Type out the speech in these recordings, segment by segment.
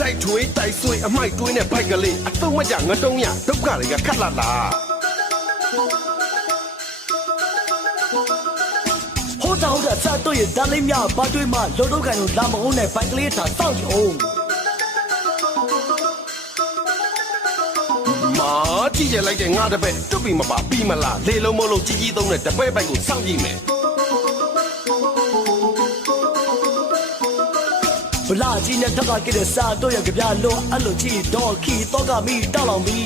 တိုက်ထွေးတိုက်ဆွေးအမိုက်တွင်းနဲ့ဘိုက်ကလေးအသုံးမကြငတုံးရဒုက္ခတွေကခက်လာလားဟိုတောင်းတဲ့စားတော့ရတလေးများဘာတွေမှလုံတော့ကန်လို့လာမအောင်နဲ့ဘိုက်ကလေးထားစောင့်ကြည့်အောင်မာကြည့်ရလိုက်တဲ့ငါတပည့်တွတ်ပြီးမပါပြီးမလားလေလုံးမလုံးကြီးကြီးသုံးတဲ့တပည့်ဘိုက်ကိုစောင့်ကြည့်မယ်ဘလာကြီးနဲ့ထက်ကကြည့်တဲ့စားတော့ရကြပြလို့အဲ့လိုကြည့်တော့ခီတော့ကမိတောက်လောင်ပြီ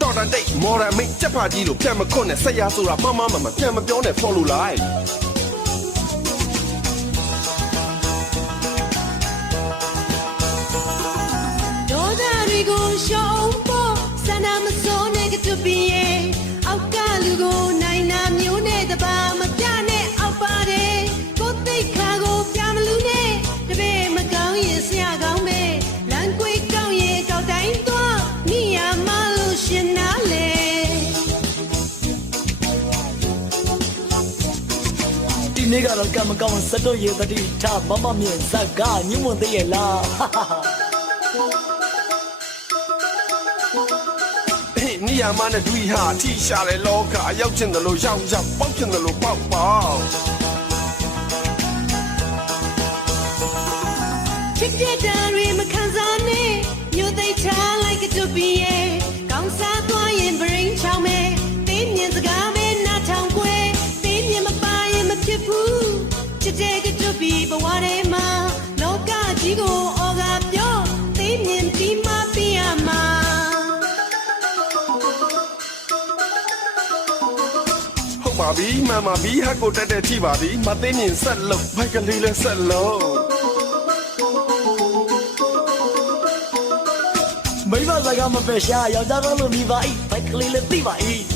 တော်တန်တိတ်မော်ရမိတ်ချက်ဖာကြီးလို့ပြန်မခွတ်နဲ့ဆက်ရဆိုတာမမပြန်မပြောနဲ့ဖော်လို့လိုက်ဒေါသတွေကိုရှောင်းဖို့စန္ဒမစိုးနဲ့ကတူပီရဲ့အောက်ကလူကိုနိုင်နာမျိုးနဲ့တပါမပြနဲ့အောက်ပါတယ်ကိုသိခါကိုပြမလူနဲ့တပည့်မကောင်းရင်ဆရာကောင်းပဲလမ်းကွေးကောင်းရင်ကောက်တိုင်းသွားမိရမလို့ရှင်နာလေဒီနေ့ကတော့ကံမကောင်းစတော့ရတတိထားမမမြင်ဇက်ကညမွန်သေးရဲ့လားနိယာမနဲ့ဒွိဟာထိရှာတဲ့လောကရောက်ချင်တယ်လို့ရောက်ပေါက်ချင်တယ်လို့ပေါက်ချစ်တဲ့တာတွေမခံစားနဲ့မြို့သိချလိုက်ကတူပီရဲ့ကောင်းစားသွားရင် brain ချောင်းမဲတင်းမြင်စကားမဲနားထောင်ကွယ်တင်းမြင်မပါရင်မဖြစ်ဘူးချစ်တဲ့ကတူပီဘဝထဲမှာလောကကြီးကိုအော်ကပြောတင်းမြင်ပြီးမှပြရမှာပါပြီမှန်ပါပြီဟက်ကိုတက်ထိပါပြီမသိမြင်ဆက်လို့ဘိုက်ကလေးလဲဆက်လို့မိမစကားမပဲရှာယောက်ျားတော့လို့မိပါ၏ဘိုက်ကလေးလည်းသိပါ၏